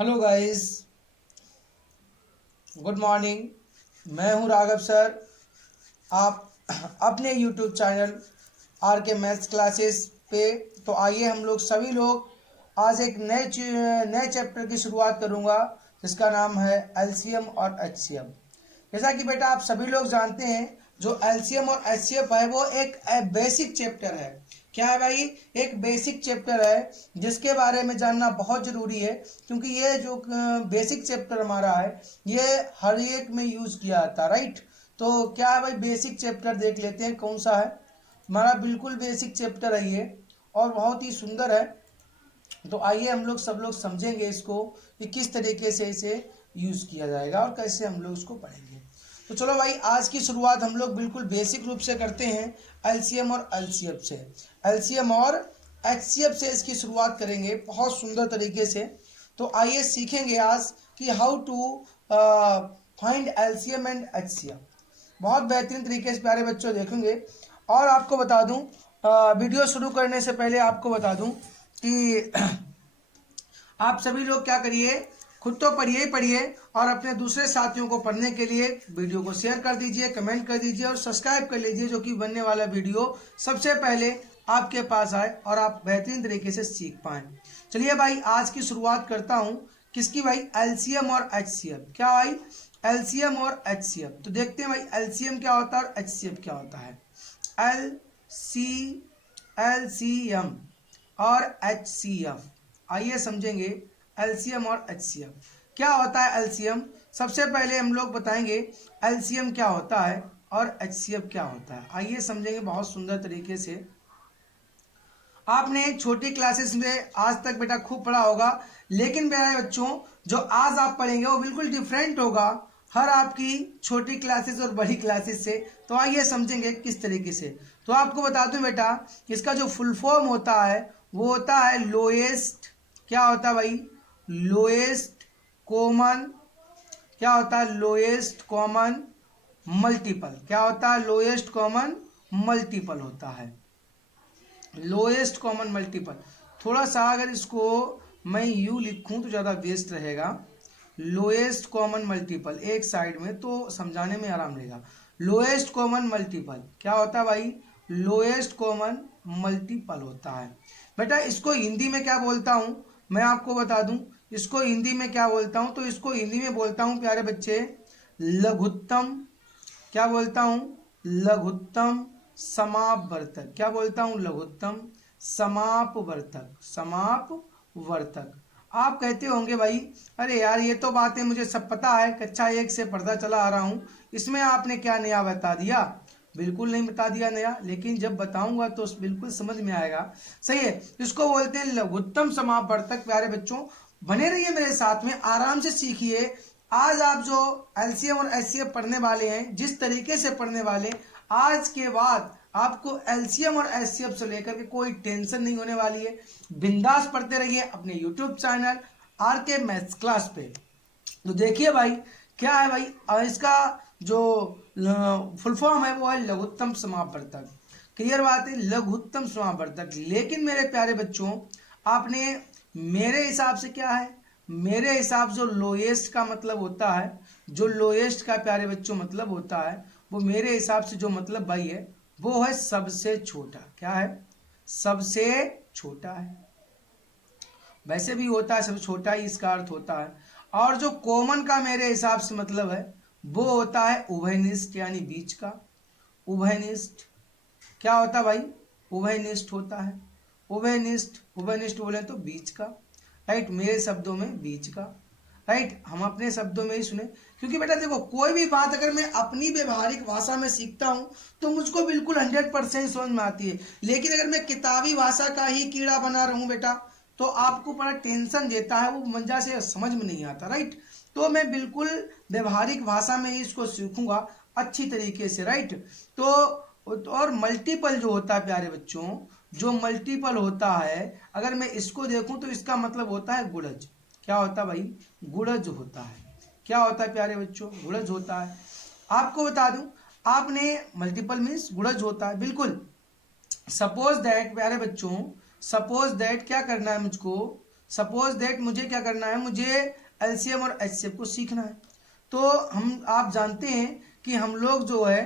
Hello guys, good morning. मैं हूं Raghav sir. आप अपने यूट्यूब चैनल आर के मैथ्स क्लासेस पे। तो आइए हम लोग सभी लोग आज एक नए चैप्टर की शुरुआत करूंगा जिसका नाम है एलसीएम और एचसीएफ। जैसा कि बेटा आप सभी लोग जानते हैं, जो एलसीएम और एचसीएफ है वो एक बेसिक चैप्टर है। क्या है भाई? एक बेसिक चैप्टर है जिसके बारे में जानना बहुत जरूरी है, क्योंकि ये जो बेसिक चैप्टर हमारा है ये हर एक में यूज किया जाता है, राइट। तो क्या है भाई, बेसिक चैप्टर देख लेते हैं कौन सा है। हमारा बिल्कुल बेसिक चैप्टर है ये, और बहुत ही सुंदर है। तो आइए हम लोग सब लोग समझेंगे इसको कि किस तरीके से इसे यूज किया जाएगा और कैसे हम लोग इसको पढ़ेंगे। तो चलो भाई, आज की शुरुआत हम लोग बिल्कुल बेसिक रूप से करते हैं एलसीएम और एलसीएफ से। एलसीएम और एचसीएफ से इसकी शुरुआत करेंगे बहुत सुंदर तरीके से। तो आइए सीखेंगे आज कि how to find LCM and HCF. बहुत बेहतरीन तरीके से प्यारे बच्चों देखेंगे। और आपको बता दूं, वीडियो शुरू करने से पहले आपको बता दूं कि आप सभी लोग क्या करिए, खुद तो पढ़िए ही पढ़िए, और अपने दूसरे साथियों को पढ़ने के लिए वीडियो को शेयर कर दीजिए, कमेंट कर दीजिए और सब्सक्राइब कर लीजिए, जो कि बनने वाला वीडियो सबसे पहले आपके पास आए और आप बेहतरीन तरीके से सीख पाए। चलिए भाई, आज की शुरुआत करता हूं किसकी भाई, एलसीएम और एचसीएफ। क्या भाई, एलसीएम और एचसीएफ। तो देखते हैं भाई एलसीएम क्या होता है और एचसीएफ क्या होता है। एल सी एलसीएम और एचसीएफ, आइए समझेंगे एलसीएम और एचसीएफ क्या होता है। एलसीएम सबसे पहले हम लोग बताएंगे एलसीएम क्या होता है और एचसीएफ क्या होता है। आइए समझेंगे बहुत सुंदर तरीके से। आपने छोटी क्लासेस में आज तक बेटा खूब पढ़ा होगा, लेकिन मेरे बच्चों जो आज आप पढ़ेंगे वो बिल्कुल डिफरेंट होगा हर आपकी छोटी क्लासेस और बड़ी क्लासेस से। तो आइए समझेंगे किस तरीके से। तो आपको बता दूं बेटा, इसका जो फुल फॉर्म होता है वो होता है लोएस्ट, क्या होता है भाई, लोएस्ट कॉमन, क्या होता है, लोएस्ट कॉमन मल्टीपल। क्या होता है, लोएस्ट कॉमन मल्टीपल होता है, लोएस्ट कॉमन मल्टीपल। थोड़ा सा अगर इसको मैं यू लिखूं तो ज़्यादा बेस्ट रहेगा। लोएस्ट कॉमन मल्टीपल एक साइड में तो समझाने में आराम रहेगा। लोएस्ट कॉमन मल्टीपल क्या होता है भाई, लोएस्ट कॉमन मल्टीपल होता है। बेटा इसको हिंदी में क्या बोलता हूं, मैं आपको बता दूं इसको हिंदी में क्या बोलता हूं। तो इसको हिंदी में बोलता हूं प्यारे बच्चे लघुत्तम, क्या बोलता हूं, लघुत्तम समापवर्तक। क्या बोलता हूं, लघुत्तम समापवर्तक, समापवर्तक। आप कहते होंगे भाई, अरे यार ये तो बातें मुझे सब पता है, कक्षा 1 से पढ़ता चला आ रहा हूं, इसमें आपने क्या नया बता दिया। बिल्कुल नहीं बता दिया नया, लेकिन जब बताऊंगा तो बिल्कुल समझ में आएगा। सही है, इसको बोलते हैं लघुत्तम समापवर्तक। प्यारे बच्चों बने रहिए मेरे साथ में, आराम से सीखिए। आज आप जो एलसीएम और एचसीएफ पढ़ने वाले हैं, जिस तरीके से पढ़ने वाले, आज के बाद आपको एलसीएम और एचसीएफ से लेकर के कोई टेंशन नहीं होने वाली है। बिंदास पढ़ते रहिए अपने यूट्यूब चैनल आर के मैथ्स क्लास पे। तो देखिए भाई क्या है भाई, इसका जो फुल फॉर्म है वो है लघुत्तम समापवर्तक। क्लियर बात है, लघुत्तम समापवर्तक। लेकिन मेरे प्यारे बच्चों आपने मेरे हिसाब से क्या है, मेरे हिसाब से लोएस्ट का मतलब होता है, जो लोएस्ट का प्यारे बच्चों मतलब होता है, वो मेरे हिसाब से जो मतलब भाई है वो है सबसे छोटा। क्या है, सबसे छोटा है। वैसे भी होता है सबसे छोटा ही इसका अर्थ होता है। और जो कॉमन का मेरे हिसाब से मतलब है वो होता है उभयनिष्ठ, यानी बीच का। उभयनिष्ठ क्या होता है भाई, उभयनिष्ठ होता है। उभयनिष्ठ, उभयनिष्ठ बोले तो बीच का, राइट, मेरे शब्दों में बीच का, राइट, हम अपने शब्दों में ही सुने। क्योंकि बेटा देखो, कोई भी बात अगर मैं अपनी व्यवहारिक भाषा में सीखता हूं तो मुझको बिल्कुल 100% समझ में आती है। लेकिन अगर मैं किताबी भाषा का ही कीड़ा बना रहूं बेटा, तो आपको बड़ा टेंशन देता है, वो मजा से समझ में नहीं आता, राइट। तो मैं बिल्कुल व्यवहारिक भाषा में ही इसको सीखूंगा अच्छी तरीके से, राइट। तो और मल्टीपल जो होता है प्यारे बच्चों, जो मल्टीपल होता है, अगर मैं इसको देखूं तो इसका मतलब होता है गुणज। क्या होता है भाई, गुणज होता है। क्या होता है प्यारे बच्चों, गुणज होता है। आपको बता दूं, आपने मल्टीपल मीन्स गुणज होता है, बिल्कुल। सपोज दैट प्यारे बच्चों, सपोज दैट क्या करना है मुझको, सपोज दैट मुझे क्या करना है, मुझे एलसीएम और एचसीएफ को सीखना है। तो आप जानते हैं कि हम लोग जो है,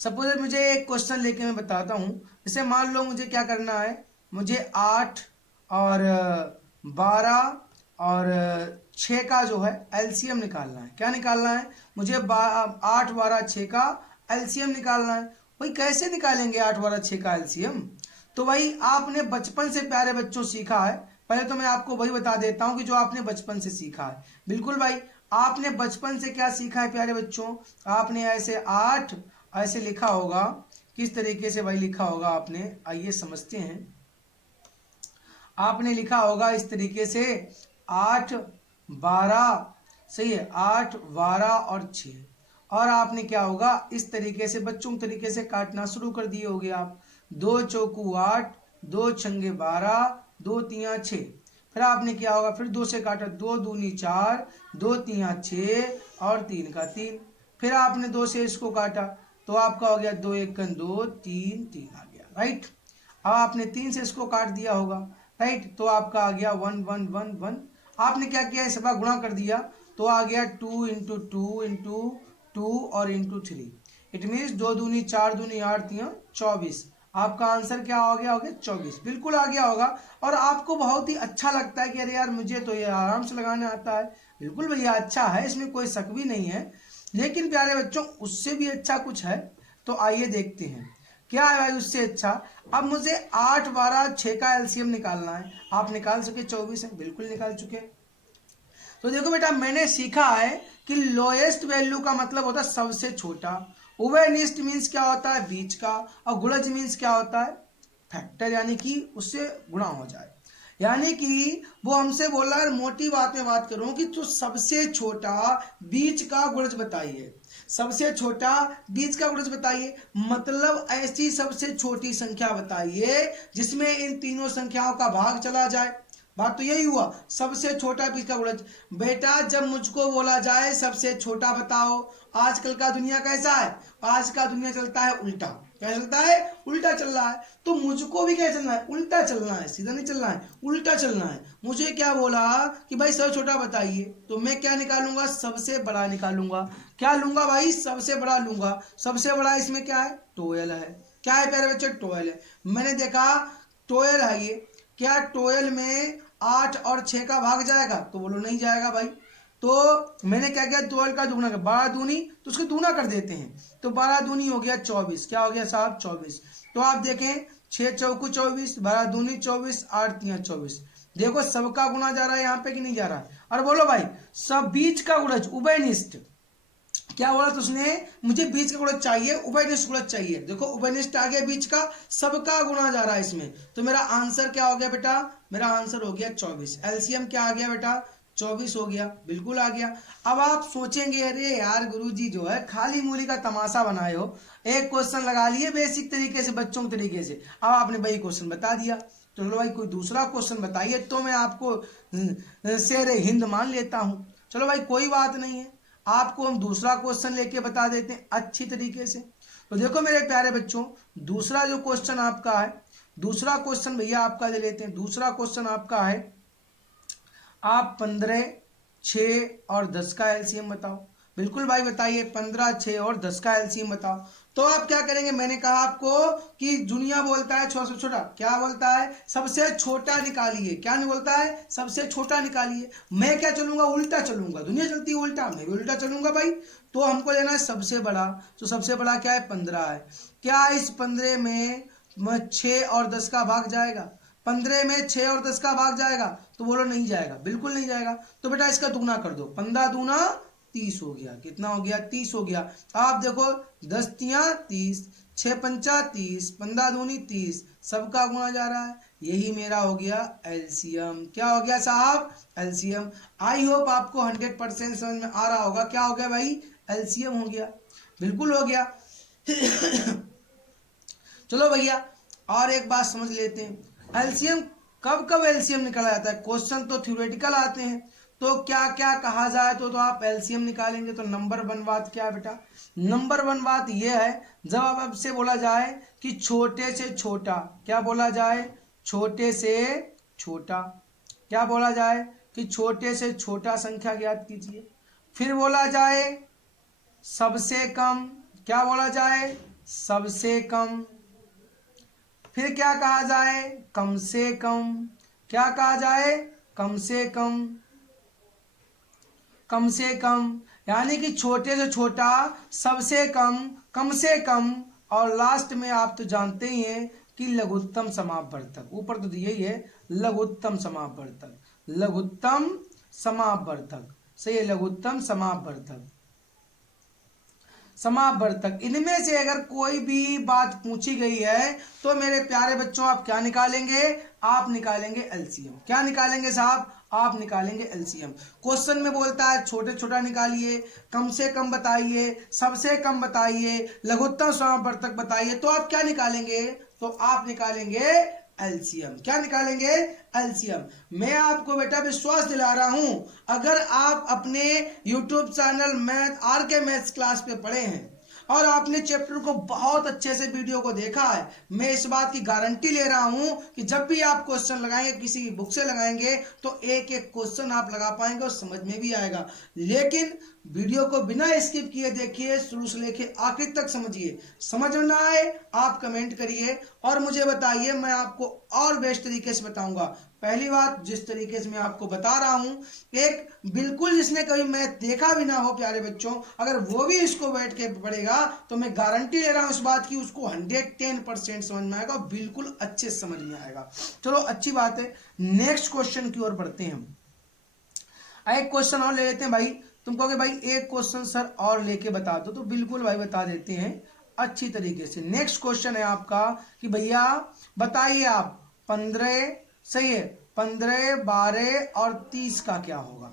सपोज मुझे एक क्वेश्चन लेके मैं बताता हूँ। जैसे मान लो मुझे क्या करना है, मुझे 8 और 12 और 6 का जो है एलसीएम निकालना है। क्या निकालना है, मुझे 8 12 6 का एलसीएम निकालना है। भाई कैसे निकालेंगे 8 12 6 का एलसीएम? तो भाई आपने बचपन से प्यारे बच्चों सीखा है। पहले तो मैं आपको वही बता देता हूँ कि जो आपने बचपन से सीखा है। बिल्कुल भाई, आपने बचपन से क्या सीखा है प्यारे बच्चों? आपने ऐसे 8 ऐसे लिखा होगा। किस तरीके से भाई लिखा होगा आपने, आइए समझते हैं। आपने लिखा होगा इस तरीके से 8 12, सही है, 8 12 और 6। और आपने क्या होगा इस तरीके से बच्चों तरीके से काटना शुरू कर दिए होगे आप। 2 चौकू 8, 2 छंगे 12, 2 तिया 6। फिर आपने क्या होगा, फिर 2 से काटा, 2 दूनी 4, 2 तिया 6 और 3 का 3। फिर आपने 2 से इसको काटा, तो आपका हो गया 2 1 2 3 3 आ गया, राइट। अब आपने 3 से इसको काट दिया होगा, राइट, तो आपका आ गया 1 1 1 1। आपने क्या किया, इस बार गुणा कर दिया, तो आ गया 2 इंटू 2 इंटू 2 और इंटू 3। इट मीन्स 2 दूनी 4 दूनी 8 तिया 24। आपका आंसर क्या हो गया 24, बिल्कुल आ गया होगा। और आपको बहुत ही अच्छा लगता है कि अरे यार मुझे तो ये आराम से लगाने आता है। बिल्कुल भैया अच्छा है, इसमें कोई शक भी नहीं है। लेकिन प्यारे बच्चों उससे भी अच्छा कुछ है, तो आइए देखते हैं क्या है भाई उससे अच्छा। अब मुझे 8 12 6 का एलसीएम निकालना है। आप निकाल सके 24 है, बिल्कुल निकाल चुके। तो देखो बेटा मैंने सीखा है कि लोएस्ट वैल्यू का मतलब होता है सबसे छोटा, उभयनिष्ठ मीन्स क्या होता है बीच का, और गुणज मीन्स क्या होता है फैक्टर, यानी कि उससे गुणा हो जाए। यानी कि वो हमसे बोल रहा है, मोटी बात में बात करूं कि तो सबसे छोटा बीच का गुणज बताइए, सबसे छोटा बीच का गुणज बताइए, मतलब ऐसी सबसे छोटी संख्या बताइए जिसमें इन तीनों संख्याओं का भाग चला जाए। बात तो यही हुआ, सबसे छोटा बीच का गुणज। बेटा जब मुझको बोला जाए सबसे छोटा बताओ, आजकल का दुनिया कैसा है, आज का दुनिया चलता है उल्टा। क्या चलता है, उल्टा चल रहा है। तो मुझको भी क्या चलना है, उल्टा चलना है, सीधा नहीं चलना है, उल्टा चलना है। मुझे क्या बोला कि भाई सबसे छोटा बताइए, तो मैं क्या निकालूंगा, सबसे बड़ा निकालूंगा। क्या लूंगा भाई, सबसे बड़ा लूंगा। सबसे बड़ा इसमें क्या है, 12 है। क्या है प्यारे बच्चे, 12 है। मैंने देखा 12 है ये, क्या 12 में 8 और 6 का भाग जाएगा, तो बोलो नहीं जाएगा भाई। तो मैंने क्या किया, 12 का दुगना कर, 12 दूनी तो उसको दूना कर देते हैं, तो 12 दूनी हो गया 24। क्या हो गया साहब 24। तो आप देखें 6 चौकू 24, 12 दूनी 24, 8 तिया 24। देखो सबका गुना जा रहा है यहाँ पे कि नहीं जा रहा है। और बोलो भाई सब बीच का गुणज उभयनिष्ठ, क्या बोला तो उसने, मुझे बीच का गुणज चाहिए, उभयनिष्ठ गुणज चाहिए। देखो उभयनिष्ठ आ गया बीच का, सबका गुणा जा रहा है इसमें, तो मेरा आंसर क्या हो गया बेटा, मेरा आंसर हो गया 24। एलसीएम क्या आ गया बेटा, 24 हो गया, बिल्कुल आ गया। अब आप सोचेंगे अरे यार गुरुजी जो है खाली मूली का तमाशा बनाए हो, एक क्वेश्चन लगा लिए बेसिक तरीके से बच्चों के तरीके से, अब आपने वही क्वेश्चन बता दिया। तो चलो भाई कोई दूसरा क्वेश्चन बताइए तो मैं आपको शेर हिंद मान लेता हूँ। चलो भाई कोई बात नहीं है, आपको हम दूसरा क्वेश्चन लेके बता देते हैं अच्छी तरीके से। तो देखो मेरे प्यारे बच्चों, दूसरा जो क्वेश्चन आपका है, दूसरा क्वेश्चन भैया आपका ले लेते हैं। दूसरा क्वेश्चन आपका है, आप 15 6 और 10 का एलसीएम बताओ। बिल्कुल भाई बताइए, 15 6 और 10 का एलसीएम बताओ। तो आप क्या करेंगे, मैंने कहा आपको कि दुनिया बोलता है छोटा से छोटा, क्या बोलता है सबसे छोटा निकालिए। क्या नहीं बोलता है, सबसे छोटा निकालिए। मैं क्या चलूंगा, उल्टा चलूंगा, दुनिया चलती है उल्टा, मैं भी उल्टा चलूंगा भाई। तो हमको लेना है सबसे बड़ा, तो सबसे बड़ा क्या है 15 है। क्या इस 15 में 6 और 10 का भाग जाएगा, 15 में 6 और 10 का भाग जाएगा, तो बोलो नहीं जाएगा, बिल्कुल नहीं जाएगा। तो बेटा इसका दुगना कर दो, 15 दूना 30 हो गया, कितना हो गया 30 हो गया। आप देखो 10 तिया 30, 6 पंचा 30, 15 दूनी 30, सबका गुणा जा रहा है, यही मेरा हो गया एलसीएम। क्या हो गया साहब, एलसीएम। आई होप आपको 100% समझ में आ रहा होगा, क्या हो गया भाई, एलसीएम हो गया, बिल्कुल हो गया। चलो भैया और एक बात समझ लेते हैं, एलसीएम कब कब एलसीएम निकाला जाता है। क्वेश्चन तो थ्योरेटिकल आते हैं, तो क्या क्या कहा जाए तो आप एलसीएम निकालेंगे। तो नंबर 1 बात क्या है बेटा, नंबर 1 बात यह है, जब आप आपसे बोला जाए कि छोटे से छोटा, क्या बोला जाए, छोटे से छोटा, क्या बोला जाए कि छोटे से छोटा संख्या ज्ञात कीजिए। फिर बोला जाए सबसे कम, क्या बोला जाए, सबसे कम। फिर क्या कहा जाए, कम से कम। क्या कहा जाए, कम से कम। कम से कम यानी कि छोटे से छोटा, सबसे कम, कम से कम, और लास्ट में आप तो जानते ही हैं कि लघुत्तम समापवर्तक। ऊपर तो दिया ही है लघुत्तम समापवर्तक, लघुत्तम समापवर्तक। सही है, लघुत्तम समापवर्तक, समापवर्तक। इनमें से अगर कोई भी बात पूछी गई है तो मेरे प्यारे बच्चों आप क्या निकालेंगे, आप निकालेंगे एलसीएम। क्या निकालेंगे साहब, आप निकालेंगे एलसीएम। क्वेश्चन में बोलता है छोटे छोटा निकालिए, कम से कम बताइए, सबसे कम बताइए, लघुत्तम समापवर्तक बताइए, तो आप क्या निकालेंगे, तो आप निकालेंगे एलसीएम। क्या निकालेंगे, एलसीएम। मैं आपको बेटा विश्वास दिला रहा हूं, अगर आप अपने यूट्यूब चैनल मैथ आर के मैथ्स क्लास पे पढ़े हैं और आपने चैप्टर को बहुत अच्छे से वीडियो को देखा है, मैं इस बात की गारंटी ले रहा हूं कि जब भी आप क्वेश्चन लगाएंगे, किसी भी बुक से लगाएंगे, तो एक एक क्वेश्चन आप लगा पाएंगे और समझ में भी आएगा। लेकिन वीडियो को बिना स्किप किए देखिए, शुरू से लेके आखिर तक समझिए। समझ में ना आए आप कमेंट करिए और मुझे बताइए, मैं आपको और बेस्ट तरीके से बताऊंगा। पहली बात, जिस तरीके से मैं आपको बता रहा हूं, एक बिल्कुल जिसने कभी मैथ देखा भी ना हो प्यारे बच्चों, अगर वो भी इसको बैठ के पढ़ेगा तो मैं गारंटी ले रहा हूं इस बात की, उसको 110% समझ में आएगा, बिल्कुल अच्छे से समझ में आएगा। चलो अच्छी बात है, नेक्स्ट क्वेश्चन की ओर बढ़ते हैं हम। एक क्वेश्चन और ले लेते हैं भाई। तुम कहोगे भाई एक क्वेश्चन सर और लेके बता दो, तो बिल्कुल भाई बता देते हैं अच्छी तरीके से। नेक्स्ट क्वेश्चन है आपका कि भैया बताइए आप 15, सही है, 15, 12 और 30 का क्या होगा।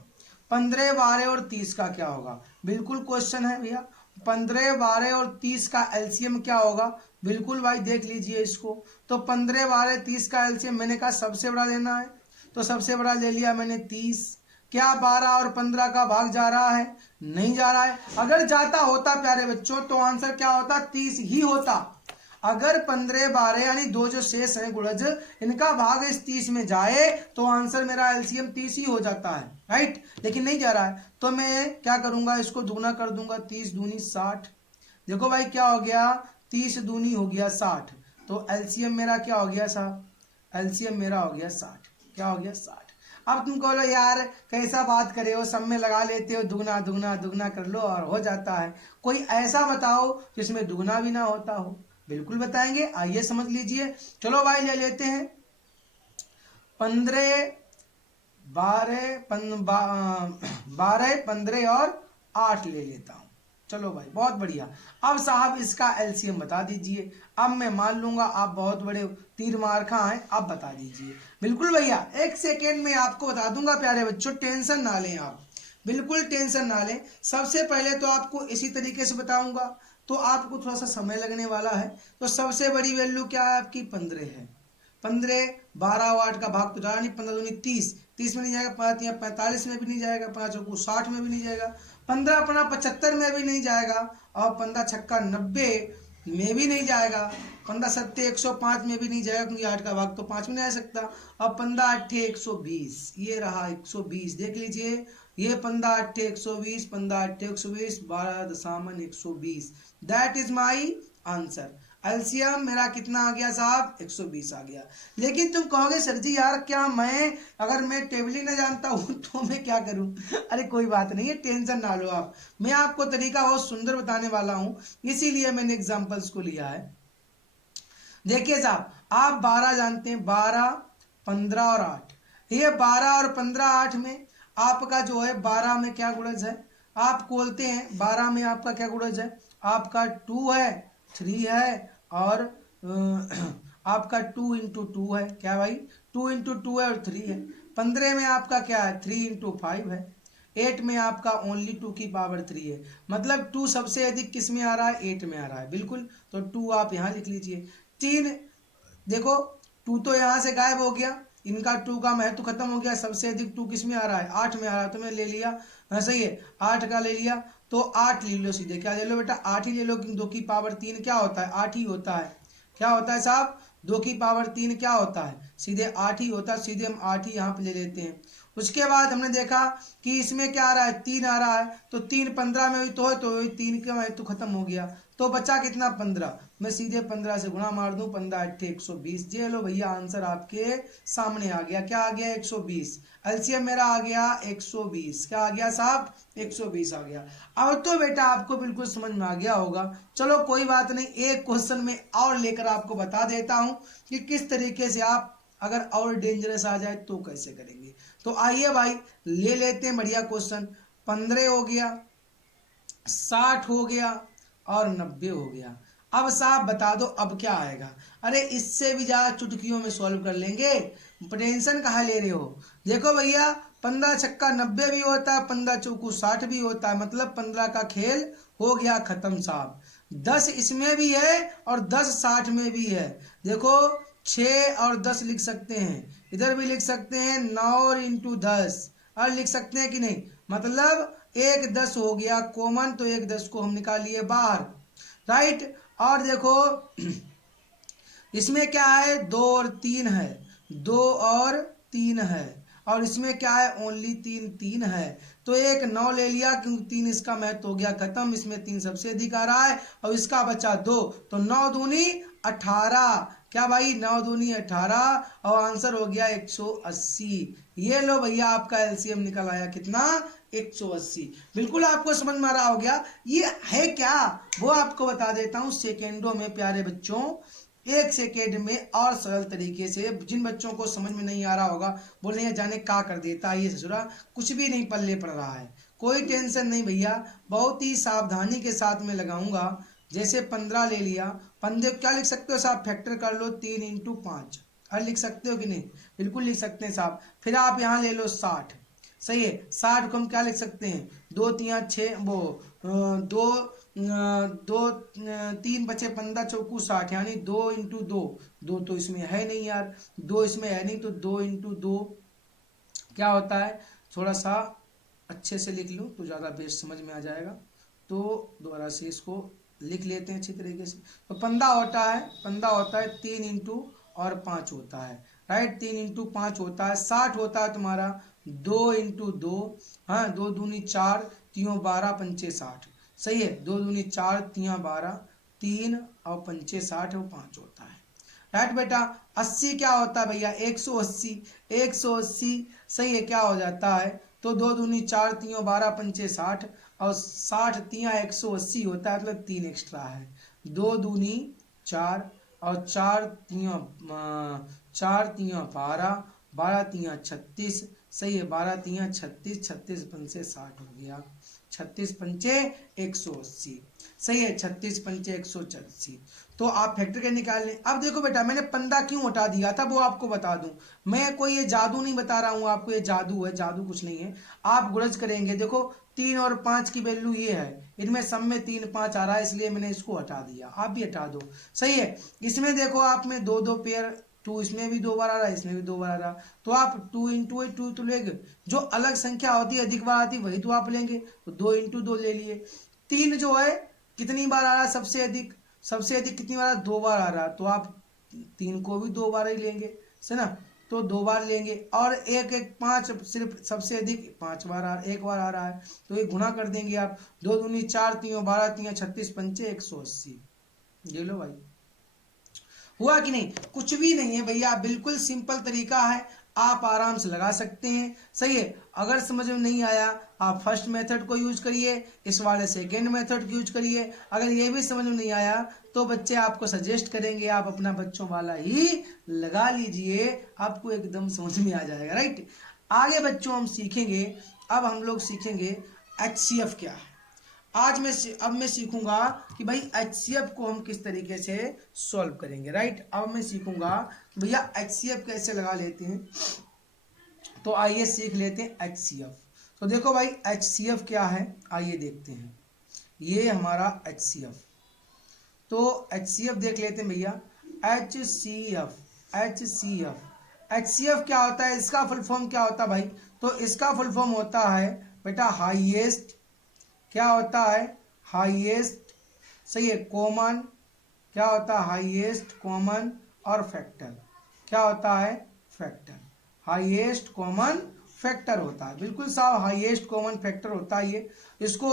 15, 12 और 30 का क्या होगा, बिल्कुल क्वेश्चन है भैया। 15, 12 और 30 का एलसीएम क्या होगा, बिल्कुल भाई देख लीजिए इसको। तो 15, 12, 30 का एलसीएम मैंने कहा सबसे बड़ा लेना है, तो सबसे बड़ा ले लिया मैंने 30। क्या 12 और 15 का भाग जा रहा है, नहीं जा रहा है। अगर जाता होता प्यारे बच्चों तो आंसर क्या होता, 30 ही होता। अगर 15, 12 यानी दो जो शेष हैं गुणज, इनका भाग इस 30 में जाए तो आंसर मेरा एलसीएम 30 ही हो जाता है, राइट। लेकिन नहीं जा रहा है, तो मैं क्या करूंगा, इसको दूना कर दूंगा, 30 दूनी 60। देखो भाई क्या हो गया, 30 दूनी हो गया 60, तो एलसीएम मेरा क्या हो गया साहब, एलसीएम मेरा हो गया 60। क्या हो गया, 60। अब तुम कहो यार कैसा बात करे हो, सब में लगा लेते हो, दुगना दुगना दुगना कर लो और हो जाता है। कोई ऐसा बताओ जिसमें दुगना भी ना होता हो। बिल्कुल बताएंगे, आइए समझ लीजिए। चलो भाई ले लेते हैं 15, 12, 15 और 8 ले लेता हूं। चलो भाई बहुत बढ़िया। अब साहब इसका एलसीएम बता दीजिए। अब मैं मान लूंगा आप बहुत बड़े तीर मार खा हैं, आप बता दीजिए। बिल्कुल भैया, एक सेकेंड में आपको बता दूंगा प्यारे बच्चों, टेंशन ना लें आप, बिल्कुल टेंशन ना लें। सबसे पहले तो आपको इसी तरीके से बताऊंगा, तो आपको थोड़ा सा समय लगने वाला है। तो सबसे बड़ी वैल्यू क्या है आपकी, 15 है। 15, 12 और 8 का भाग तो जाना नहीं, 15 दूनी 30, 30 में नहीं जाएगा, 5 या 45 में भी नहीं जाएगा, 5 को 60 में भी नहीं जाएगा, 15 अपना 75 में भी नहीं जाएगा, और 15 छक्का 90 में भी नहीं जाएगा, 15 सत्ते 105 में भी नहीं जाएगा, क्योंकि 8 का भाग तो 5 में नहीं आ सकता। अब 15 अट्ठे 120, ये रहा 120, देख लीजिए, ये 15 अट्ठे 120, 15 अट्ठे 120, 12.120, that is my answer. LCM मेरा कितना आ गया साहब, 120 आ गया। लेकिन तुम कहोगे सर जी यार क्या मैं, अगर मैं टेबलिंग ना जानता हूं तो मैं क्या करूं। अरे कोई बात नहीं है, टेंशन ना लो आप, मैं आपको तरीका बहुत सुंदर बताने वाला हूं, इसीलिए मैंने एग्जांपल्स को लिया है। देखिए साहब, आप 12 जानते हैं, 12, 15 और 8, ये 12 और 15, 8 में आपका जो है 12 में क्या गुणज है, आप खोलते हैं, 12 में आपका क्या गुणज है, आपका 2 है, 3 है, और आपका 2 इंटू 2 है, क्या भाई, 2 इंटू 2 है और 3 है। 15 में आपका क्या है, 3 इंटू 5 है। 8 में आपका ओनली 2 की पावर 3 है, मतलब 2 सबसे अधिक किस में आ रहा है, 8 में आ रहा है, बिल्कुल। तो 2 आप यहाँ लिख लीजिए। 3, देखो 2 तो यहाँ से गायब हो गया, इनका 2 का महत्व खत्म हो गया, सबसे अधिक 2 किस में आ रहा है, 8 में आ रहा है, तो मैं ले लिया, हाँ सही है, 8 का ले लिया। तो 8 ले लो, सीधे क्या ले लो बेटा, 8 ही ले लो, क्योंकि 2 की पावर 3 क्या होता है, 8 ही होता है। क्या होता है साहब, 2 की पावर 3 क्या होता है, सीधे 8 ही होता है, सीधे हम 8 ही यहाँ पे ले लेते हैं। उसके बाद हमने देखा कि इसमें क्या आ रहा है, 3 आ रहा है, तो 3 15 में भी तो है, तो 3 का में तो खत्म हो गया, तो बचा कितना 15। मैं सीधे 15 से गुणा मार दूं, 15 8 120। ये लो भैया आंसर आपके सामने आ गया। क्या आ गया, 120। एलसीएम मेरा आ गया 120। क्या आ गया साहब, 120 आ गया। अब तो बेटा आपको बिल्कुल समझ में आ गया होगा। चलो कोई बात नहीं, एक क्वेश्चन में और लेकर आपको बता देता हूं कि किस तरीके से आप अगर और डेंजरस आ जाए तो कैसे करेंगे। तो आइए भाई ले लेते हैं बढ़िया क्वेश्चन। 15 हो गया, 60 हो गया और 90 हो गया। अब साहब बता दो अब क्या आएगा। अरे इससे भी ज्यादा चुटकियों में सॉल्व कर लेंगे, टेंशन कहाँ ले रहे हो। देखो भैया 15 छक्का 90 भी होता है, 15 चौकू 60 भी होता है, मतलब 15 का खेल हो गया खत्म साहब। 10 इसमें भी है और 10 60 में भी है। देखो 6 और 10 लिख सकते हैं, इधर भी लिख सकते हैं 9 और इंटू 10 और लिख सकते हैं कि नहीं, मतलब एक 10 हो गया कॉमन, तो एक 10 को हम निकाल लिए बाहर, राइट। और देखो इसमें क्या है, 2 और 3 है, 2 और 3 है, और इसमें क्या है, ओनली 3 है, तो एक 9 ले लिया क्योंकि 3 इसका महत्व हो गया खत्म, इसमें 3 सबसे अधिक आ रहा है और इसका बचा 2, तो 9 दूनी 18। क्या भाई, 9 दूनी 18 और आंसर हो गया 180। ये लो भैया आपका एलसीएम निकल आया कितना, 180। बिल्कुल आपको समझ में आ रहा हो गया। ये है क्या, वो आपको बता देता हूं सेकेंडों में प्यारे बच्चों, 1 सेकेंड में और सरल तरीके से। जिन बच्चों को समझ में नहीं आ रहा होगा बोले ये जाने का कर देता है ये ससुरा, कुछ भी नहीं पल्ले पड़ रहा है, कोई टेंशन नहीं भैया, बहुत ही सावधानी के साथ में लगाऊंगा। जैसे 15 ले लिया, 15 क्या लिख सकते हो साहब, फैक्टर कर लो 3 × 5, और लिख सकते हो कि नहीं, बिल्कुल लिख सकते हैं साहब। फिर आप यहाँ ले लो 60, सही है, 60 को हम क्या लिख सकते हैं, 2 3 6 वो दो दो 3 बचे 15 चौकू 60, यानी 2 × 2, 2 तो इसमें है नहीं यार, 2 इसमें है नहीं, तो 2 × 2 क्या होता है, थोड़ा सा अच्छे से लिख लो तो ज़्यादा बेस्ट समझ में आ जाएगा। तो दोबारा से इसको लिख लेते हैं अच्छी तरीके से। तो 15 होता है 3 × 5 होता है, राइट, 3 × 5 होता है, 60 होता है तुम्हारा 2 × 2, हाँ 2 दूनी 4, 3 12 5 60, सही है, 2 दूनी 4 3 12, 3 और 5 60 और 5 होता है, राइट बेटा। 80 क्या होता है भैया, 180, 180 सही है, क्या हो जाता है, तो 2 दूनी 4 3 12 5 60 और 60 3 180 होता है, मतलब 3 एक्स्ट्रा है, 2 दूनी 4 और 4 3 12, 12 3 36, सही है, 12 3 36, 36 5 60 हो गया, 36 5 180, सही है, 36 5 180। तो आप फैक्टर के निकाल लें। अब देखो बेटा मैंने 15 क्यों हटा दिया था वो आपको बता दूं, मैं कोई ये जादू नहीं बता रहा हूं आपको, ये जादू है, जादू कुछ नहीं है, आप गुरज करेंगे। देखो 3 और 5 की वैल्यू ये है, इनमें सब में 3 5 आ रहा है, इसलिए मैंने इसको हटा दिया, आप भी हटा दो, सही है। इसमें देखो आप में 2 2 पेयर, 2 इसमें भी 2 बार आ रहा है, इसमें भी 2 बार आ रहा, तो आप 2 × 2 तो लेंगे, जो अलग संख्या होती है अधिक बार आती है वही तो आप लेंगे, तो 2 × 2 ले लिए। 3 जो है कितनी बार आ रहा है सबसे अधिक, सबसे अधिक कितनी बार, 2 बार आ रहा है, तो आप 3 को भी 2 बार ही लेंगे, है ना, तो 2 बार लेंगे। और 1 1 5 सिर्फ सबसे अधिक 5 बार 1 बार आ रहा है, तो ये गुणा कर देंगे आप, 2 दूनी 4 3 12 3 36 5 180, ये लो भाई, हुआ कि नहीं, कुछ भी नहीं है भैया, बिल्कुल सिंपल तरीका है, आप आराम से लगा सकते हैं, सही है। अगर समझ में नहीं आया आप फर्स्ट मेथड को यूज करिए, इस वाले सेकेंड मेथड को यूज करिए। अगर ये भी समझ में नहीं आया तो बच्चे आपको सजेस्ट करेंगे आप अपना बच्चों वाला ही लगा लीजिए, आपको एकदम समझ में आ जाएगा, राइट। आगे बच्चों हम सीखेंगे, अब हम लोग सीखेंगे HCF क्या है। अब मैं सीखूंगा कि भाई HCF को हम किस तरीके से सॉल्व करेंगे, राइट। अब मैं सीखूंगा कि भैया HCF कैसे लगा लेते हैं, तो आइए सीख लेते हैं HCF। तो देखो भाई HCF क्या है, आइए देखते हैं, ये हमारा HCF, तो HCF देख लेते हैं भैया, HCF क्या होता है, इसका फुल फॉर्म क्या होता है भाई, तो इसका फुल फॉर्म होता है बेटा हाईएस्ट, क्या होता है, हाईएस्ट, सही है, कॉमन, क्या होता है, हाईएस्ट कॉमन और फैक्टर। क्या होता है? फैक्टर। हाईएस्ट कॉमन फैक्टर होता है, बिल्कुल साहब, हाईएस्ट कॉमन फैक्टर होता है ये। इसको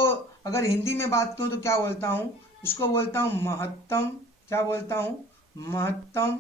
अगर हिंदी में बात करूं तो क्या बोलता हूं? इसको बोलता हूं महत्तम। क्या बोलता हूं? महत्तम।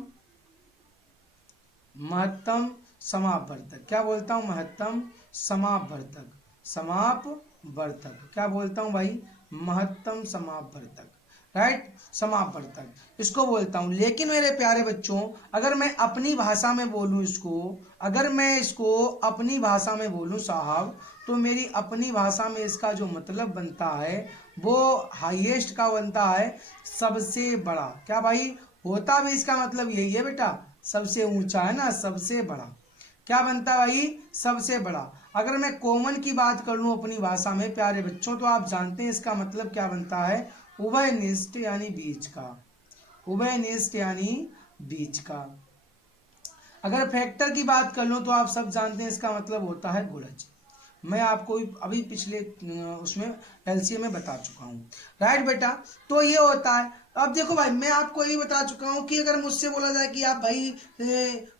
महत्तम समापवर्तक। क्या बोलता हूं? महत्तम समापवर्तक। समापवर्तक। क्या बोलता हूं भाई? महत्तम समापवर्तक। राइट, समापवर्तक इसको बोलता हूं। लेकिन मेरे प्यारे बच्चों, अगर मैं अपनी भाषा में बोलूं इसको, अगर मैं इसको अपनी भाषा में बोलूं साहब, तो मेरी अपनी भाषा में इसका जो मतलब बनता है वो हाईएस्ट का बनता है सबसे बड़ा। क्या भाई? होता भी इसका मतलब यही है बेटा, सबसे ऊंचा, है ना, सबसे बड़ा। क्या बनता है भाई? सबसे बड़ा। अगर मैं कॉमन की बात कर लूं अपनी भाषा में प्यारे बच्चों, तो आप जानते हैं इसका मतलब क्या बनता है? उभयनिष्ठ यानी बीच का। उभयनिष्ठ यानी बीच का। अगर फैक्टर की बात कर लूं तो आप सब जानते हैं इसका मतलब होता है गुणज। मैं आपको अभी पिछले उसमें एलसीएम में बता चुका हूँ। राइट बेटा, तो ये होता है। अब देखो भाई, मैं आपको ये बता चुका हूँ कि अगर मुझसे बोला जाए कि आप भाई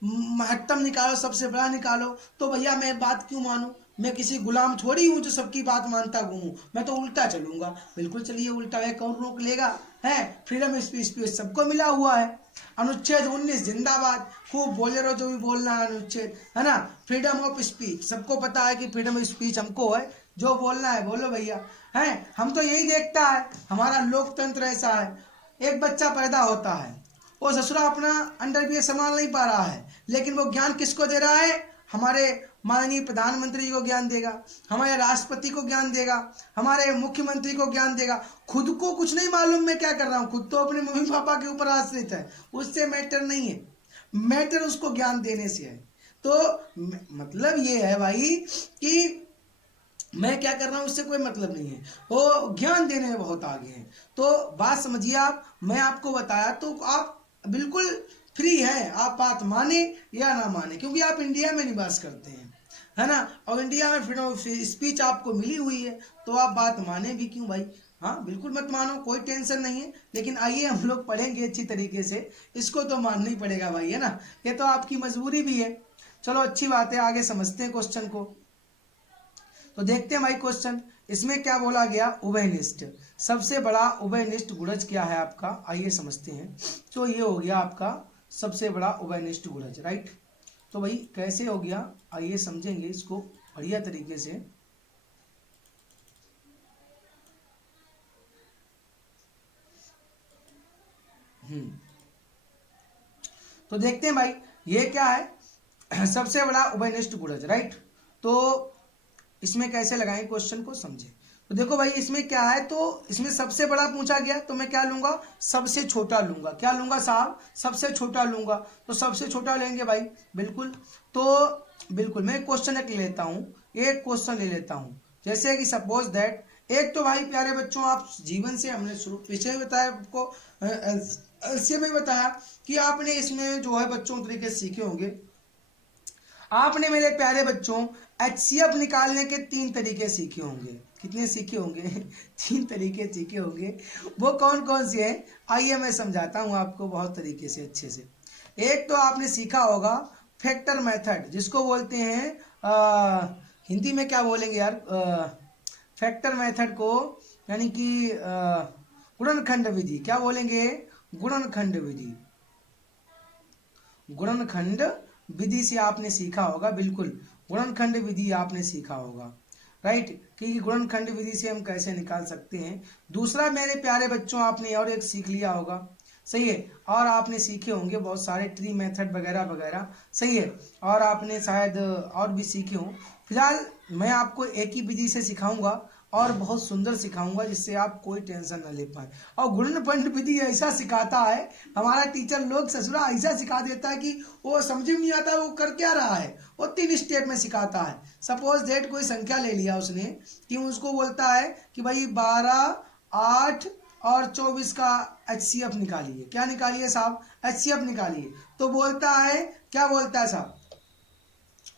महत्तम निकालो, सबसे बड़ा निकालो, तो भैया मैं बात क्यों मानूं? मैं किसी गुलाम थोड़ी हूँ जो सबकी बात मानता घूमूं। मैं तो उल्टा चलूंगा। बिल्कुल चलिए उल्टा है, कौन रोक लेगा? है, फ्रीडम स्पीच सबको मिला हुआ है। अनुच्छेद 19 जिंदाबाद। खूब बोले रहो जो भी बोलना है, अनुच्छेद, है ना। फ्रीडम ऑफ स्पीच, सबको पता है कि फ्रीडम ऑफ स्पीच हमको है, जो बोलना है बोलो भैया। है, हम तो यही देखता है, हमारा लोकतंत्र ऐसा है। एक बच्चा पैदा होता है, वो ससुरा अपना अंडरवियर संभाल नहीं पा रहा है, लेकिन वो ज्ञान किसको दे रहा है? हमारे माननीय प्रधानमंत्री जी को ज्ञान देगा, हमारे राष्ट्रपति को ज्ञान देगा, हमारे मुख्यमंत्री को ज्ञान देगा। खुद को कुछ नहीं मालूम मैं क्या कर रहा हूँ, खुद तो अपने मम्मी पापा के ऊपर आश्रित है, उससे मैटर नहीं है, मैटर उसको ज्ञान देने से है। तो मतलब ये है भाई कि मैं क्या कर रहा हूं उससे कोई मतलब नहीं है, वो ज्ञान देने में बहुत आगे हैं। तो बात समझिए आप, मैं आपको बताया तो आप बिल्कुल फ्री है, आप बात माने या ना माने, क्योंकि आप इंडिया में निवास करते हैं, है ना, और इंडिया में फ्रीडम ऑफ स्पीच आपको मिली हुई है, तो आप बात माने भी क्यों भाई? हाँ बिल्कुल मत मानो, कोई टेंशन नहीं है। लेकिन आइए हम लोग पढ़ेंगे अच्छी तरीके से, इसको तो मानना ही पड़ेगा भाई, है ना, ये तो आपकी मजबूरी भी है। चलो अच्छी बात है, आगे समझते हैं क्वेश्चन को। तो देखते हैं भाई क्वेश्चन, इसमें क्या बोला गया? उभयनिष्ठ। सबसे बड़ा उभयनिष्ठ गुणज क्या है आपका? आइए समझते हैं। तो ये हो गया आपका सबसे बड़ा उभयनिष्ठ गुणज, राइट। तो भाई कैसे हो गया, आइए समझेंगे इसको बढ़िया तरीके से। तो देखते हैं भाई ये क्या है, सबसे बड़ा उभयनिष्ठ गुणज, राइट। तो इसमें कैसे लगाएं क्वेश्चन को, समझे। तो देखो भाई इसमें क्या है, तो इसमें सबसे बड़ा पूछा गया, तो मैं क्या लूंगा? सबसे छोटा लूंगा। क्या लूंगा साहब? सबसे छोटा लूंगा। तो सबसे छोटा लेंगे भाई, बिल्कुल। तो बिल्कुल मैं क्वेश्चन एक ले लेता हूं, एक क्वेश्चन ले लेता हूं, जैसे कि सपोज दैट, एक तो भाई प्यारे बच्चों आप जीवन से, हमने शुरू पीछे भी बताया आपको, एलसीएम में बताया कि आपने इसमें जो है बच्चों तरीके सीखे होंगे। आपने मेरे प्यारे बच्चों एचसीएफ निकालने के 3 तरीके सीखे होंगे। कितने सीखे होंगे? 3 तरीके सीखे होंगे। वो कौन कौन से हैं? आइए मैं समझाता हूं आपको बहुत तरीके से, अच्छे से। एक तो आपने सीखा होगा फैक्टर मेथड, जिसको बोलते हैं हिंदी में क्या बोलेंगे यार, फैक्टर मेथड को, यानी कि गुणनखंड विधि। क्या बोलेंगे? गुणनखंड विधि। गुणनखंड विधि से आपने सीखा होगा, बिल्कुल गुणनखंड विधि आपने सीखा होगा, राइट, कि गुणनखंड विधि से हम कैसे निकाल सकते हैं। दूसरा मेरे प्यारे बच्चों आपने और एक सीख लिया होगा, सही है, और आपने सीखे होंगे बहुत सारे ट्री मेथड वगैरह वगैरह, सही है, और आपने शायद और भी सीखे हों। फिलहाल मैं आपको एक ही विधि से सिखाऊंगा और बहुत सुंदर सिखाऊंगा, जिससे आप कोई टेंशन ना ले पाए। और गुणनखंड विधि ऐसा सिखाता है हमारा टीचर लोग, ससुरा ऐसा सिखा देता है कि वो समझ में नहीं आता वो कर क्या रहा है। वो 3 स्टेप में सिखाता है। सपोज डेट कोई संख्या ले लिया उसने, कि उसको बोलता है कि भाई 12, 8 और 24 का एचसीएफ निकालिए। क्या निकालिए साहब? एचसीएफ निकालिए। तो बोलता है, क्या बोलता है साहब?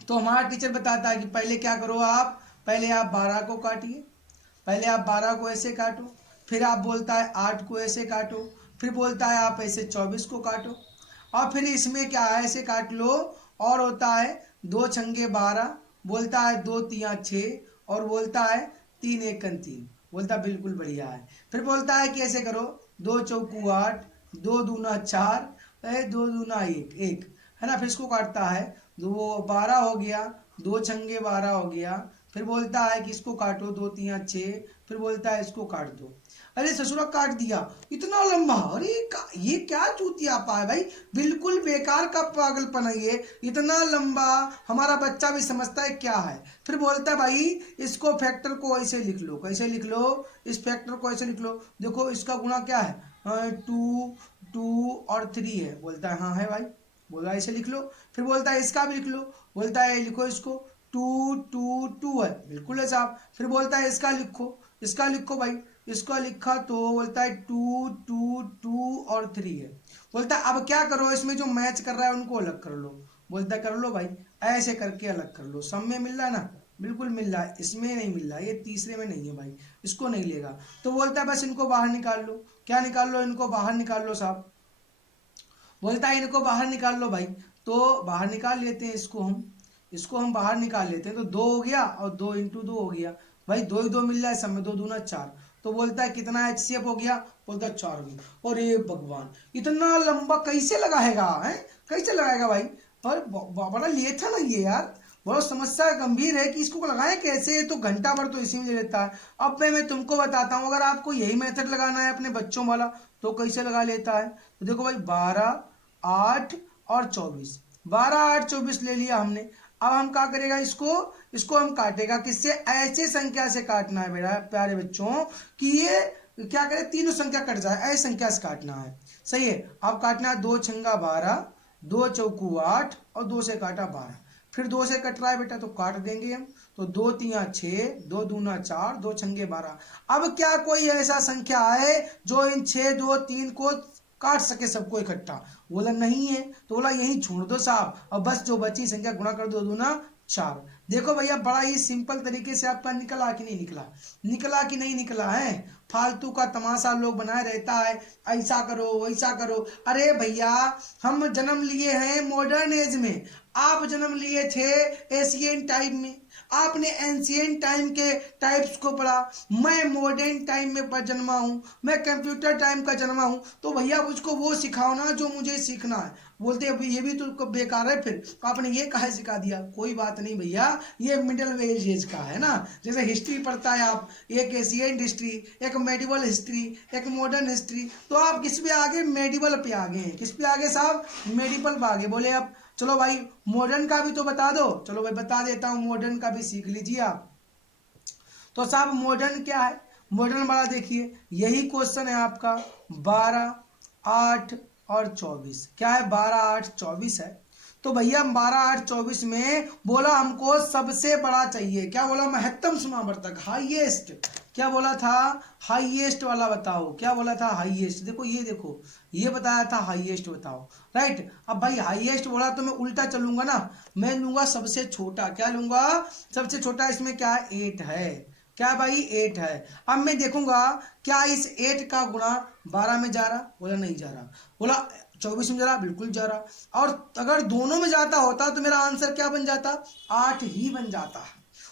तो हमारा टीचर बताता है कि पहले क्या करो आप, पहले आप 12 को काटिए, पहले आप 12 को ऐसे काटो, फिर आप बोलता है 8 को ऐसे काटो, फिर बोलता है आप ऐसे 24 को काटो। और फिर इसमें क्या है, ऐसे काट लो। और होता है 2 छंगे 12, बोलता है 2 तिया 6, और बोलता है 3 एकन 3, बोलता है बिल्कुल बढ़िया है। फिर बोलता है कि ऐसे करो, 2 चौकू 8, 2 दूना 4, 2 दूना 1 1, है ना। फिर इसको काटता है, 2 12 हो गया, 2 छंगे 12 हो गया। फिर बोलता है कि इसको काटो, 2 तिया 6, फिर बोलता है इसको काट दो। अरे ससुरा काट दिया, इतना लंबा, अरे ये क्या चूतिया पाए भाई, बिल्कुल बेकार का पागलपन है ये, इतना लंबा। हमारा बच्चा भी समझता है क्या है। फिर बोलता है भाई इसको फैक्टर को ऐसे लिख लो, कैसे लिख लो, इस फैक्टर को ऐसे लिख लो। देखो इसका गुणा क्या है, 2 2 और 3 है, बोलता है हाँ है भाई, बोला ऐसे लिख लो। फिर बोलता है इसका भी लिख लो, बोलता है लिखो इसको, 2 2 2 है, बिल्कुल है साहब। फिर बोलता है इसका लिखो, इसका लिखो भाई, इसका लिखा तो बोलता है 2 2 2 और 3 है। बोलता है अब क्या करो, इसमें जो मैच कर रहा है उनको अलग कर लो। बोलता है कर लो भाई, ऐसे करके अलग कर लो। सब में मिल रहा है ना, बिल्कुल मिल रहा है, इसमें नहीं मिल रहा, ये तीसरे में नहीं है भाई, इसको नहीं लेगा। तो बोलता है बस इनको बाहर निकाल लो। क्या निकाल लो, इनको बाहर निकाल लो साहब। बोलता है इनको बाहर निकाल लो भाई। तो बाहर निकाल लेते हैं इसको हम बाहर निकाल लेते हैं। तो 2 हो गया और 2 इंटू 2 हो गया भाई, 2 ही 2 मिल रहा है सब में, 2 दूना 4। तो बोलता है कितना HCF हो गया, बोलता है 4 हो गया। अरे भगवान, इतना लंबा कैसे लगाएगा है, कैसे लगाएगा भाई। और बड़ा लेट था ना ये यार, बहुत समस्या गंभीर है कि इसको लगाएं कैसे। तो घंटा भर तो इसी में लेता है। अब मैं तुमको बताता हूँ, अगर आपको यही मेथड लगाना है अपने बच्चों वाला तो कैसे लगा लेता है। तो देखो भाई 12 8 और 24, 12 8 24 ले लिया हमने। अब हम क्या करेगा, इसको हम काटेगा किससे, ऐसे संख्या से काटना है मेरा प्यारे बच्चों कि ये क्या करे, तीनों संख्या कट जाए, ऐसी संख्या से काटना है। सही है। अब काटना है 2 छंगा 12, 2 चौकू 8 और 2 से काटा 12। फिर 2 से कट रहा है बेटा तो काट देंगे हम। तो 2 तिया 6, 2 दूना 4, 2 छंगे 12। अब क्या कोई ऐसा संख्या है जो इन 6 2 3 को काट सके सबको इकट्ठा, बोला नहीं है। तो बोला यही छोड़ दो साहब, और बस जो बची संख्या गुणा कर दो, दूना 4। देखो भैया बड़ा ही सिंपल तरीके से आपका निकला कि नहीं निकला, निकला कि नहीं निकला है। फालतू का तमाशा लोग बनाए रहता है, ऐसा करो वैसा करो। अरे भैया हम जन्म लिए हैं मॉडर्न एज में, आप जन्म लिए थे एशियन टाइम में, आपने एंशियंट टाइम के टाइप्स को पढ़ा। मैं मॉडर्न टाइम में पर जन्मा हूँ, मैं कंप्यूटर टाइम का जन्मा हूँ। तो भैया मुझको वो सिखाओ ना जो मुझे सीखना है। बोलते अभी ये भी तो बेकार है, फिर आपने ये काहे सिखा दिया। कोई बात नहीं भैया, ये मिडिल एज का है ना। जैसे हिस्ट्री पढ़ता है आप, एक एशियंट हिस्ट्री, एक मेडिवल हिस्ट्री, एक मॉडर्न हिस्ट्री, तो आप किस पे आगे, मेडिवल पे आगे हैं। किस पे आगे साहब, मेडिवल पे आगे। बोले आप चलो भाई मॉडर्न का भी तो बता दो। चलो भाई बता देता हूँ, मॉडर्न का भी सीख लीजिए आप। तो साहब मॉडर्न क्या है, मॉडर्न वाला देखिए, यही क्वेश्चन है आपका। 12 8 और 24, क्या है, 12 8 24 है। तो भैया 12 8 24 में बोला हमको सबसे बड़ा चाहिए, क्या बोला, महत्तम समावर्तक, हाईएस्ट। क्या बोला था, हाईएस्ट वाला बताओ। क्या बोला था, हाईएस्ट। देखो ये देखो, ये बताया था हाईएस्ट बताओ, राइट। अब भाई हाईएस्ट बोला तो मैं उल्टा चलूंगा ना, मैं लूंगा सबसे छोटा। क्या लूंगा, सबसे छोटा। इसमें क्या है, 8 है। क्या भाई, 8 है। अब मैं देखूंगा क्या इस 8 का गुणा 12 में जा रहा, बोला नहीं जा रहा। बोला 24 में जा रहा, बिल्कुल जा रहा। और अगर दोनों में जाता होता तो मेरा आंसर क्या बन जाता, 8 ही बन जाता।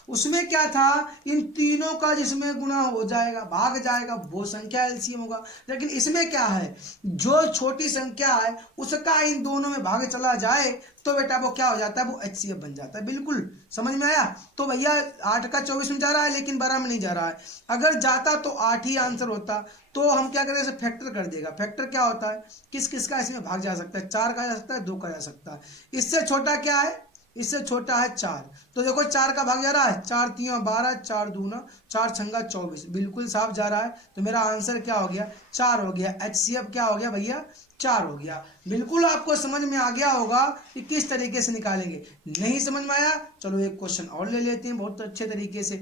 उसमें क्या था, इन तीनों का जिसमें गुना हो जाएगा, भाग जाएगा, वो संख्या एलसीएम होगा। लेकिन इसमें क्या है, जो छोटी संख्या है उसका इन दोनों में भाग चला जाए तो बेटा वो क्या हो जाता है, वो HCF बन जाता है। बिल्कुल समझ में आया। तो भैया 8 का 24 में जा रहा है लेकिन 12 में नहीं जा रहा है। अगर जाता तो 8 ही आंसर होता। तो हम क्या करें, इसे फैक्टर कर देगा। फैक्टर क्या होता है, किस किस का इसमें भाग जा सकता है, 4 का जा सकता है, 2 का जा सकता है। इससे छोटा क्या है, इससे छोटा है 4। तो देखो 4 का भाग जा रहा है, 4 3 12, 4 दूना 4 छंगा 24, बिल्कुल साफ जा रहा है। तो मेरा आंसर क्या हो गया, 4 हो गया। HCF क्या हो गया भैया, 4 हो गया। बिल्कुल आपको समझ में आ गया होगा कि किस तरीके से निकालेंगे। नहीं समझ में आया, चलो एक क्वेश्चन और ले लेते हैं बहुत अच्छे तरीके से।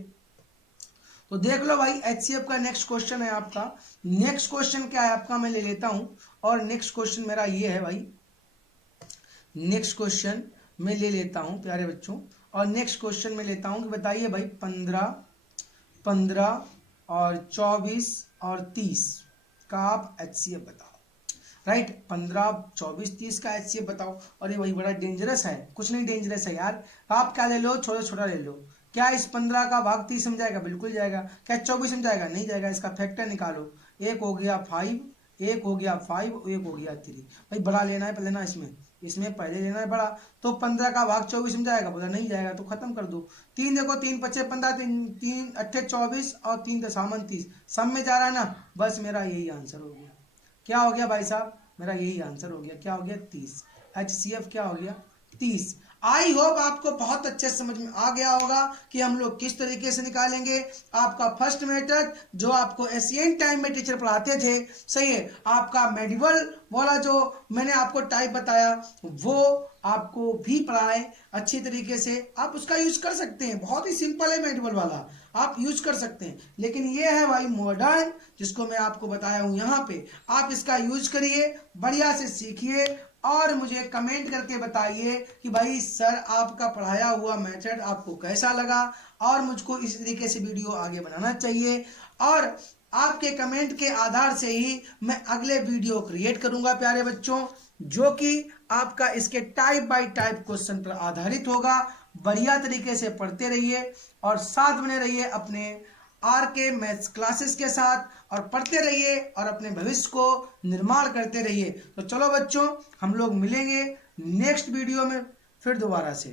तो देख लो भाई HCF का नेक्स्ट क्वेश्चन है आपका। नेक्स्ट क्वेश्चन क्या है आपका, मैं ले लेता हूं। और नेक्स्ट क्वेश्चन मेरा ये है भाई, नेक्स्ट क्वेश्चन मैं ले लेता हूं प्यारे बच्चों। और नेक्स्ट क्वेश्चन में लेता हूं कि बताइए भाई 15 15 और 24 और 30 का आप HCF बताओ। राइट। 15, 24, 30 का HCF बताओ। और ये वही बड़ा डेंजरस है, कुछ नहीं डेंजरस है यार। आप क्या ले लो, छोटा छोटा ले लो। क्या इस 15 का भाग 30 में जाएगा? बिल्कुल जाएगा। क्या 24 में जाएगा? नहीं जाएगा। इसका फैक्टर निकालो। एक हो गया 5, एक हो गया 5, एक हो गया 3। भाई बड़ा लेना है पहले ना, इसमें पहले लेना है बड़ा। तो 15 का भाग 24 में जाएगा? बोला नहीं जाएगा, तो खत्म कर दो। 3 देखो, 3 पच्चे 15, 3 अट्ठे 24 और 3 दशामन 30, सब में जा रहा है ना। बस मेरा यही आंसर हो गया। क्या हो गया भाई साहब? मेरा यही आंसर हो गया। क्या हो गया? 30। HCF क्या हो गया? 30। आई होप आपको बहुत अच्छे समझ में आ गया होगा कि हम लोग किस तरीके से निकालेंगे। आपका फर्स्ट मेथड जो आपको एशियन टाइम में टीचर पढ़ाते थे, सही है। आपका मेडिवल वाला जो मैंने आपको टाइप बताया, वो आपको भी पढ़ाए अच्छी तरीके से। आप उसका यूज कर सकते हैं, बहुत ही सिंपल है मेडिवल वाला, आप यूज कर सकते हैं। लेकिन ये है भाई मॉडर्न, जिसको मैं आपको बताया हूं यहाँ पे। आप इसका यूज करिए, बढ़िया से सीखिए और मुझे कमेंट करके बताइए कि भाई सर आपका पढ़ाया हुआ मेथड आपको कैसा लगा, और मुझको इस तरीके से वीडियो आगे बनाना चाहिए। और आपके कमेंट के आधार से ही मैं अगले वीडियो क्रिएट करूंगा प्यारे बच्चों, जो कि आपका इसके टाइप बाय टाइप क्वेश्चन पर आधारित होगा। बढ़िया तरीके से पढ़ते रहिए और साथ बने रहिए अपने RK मैथ्स क्लासेस के साथ, और पढ़ते रहिए और अपने भविष्य को निर्माण करते रहिए। तो चलो बच्चों, हम लोग मिलेंगे नेक्स्ट वीडियो में फिर दोबारा से।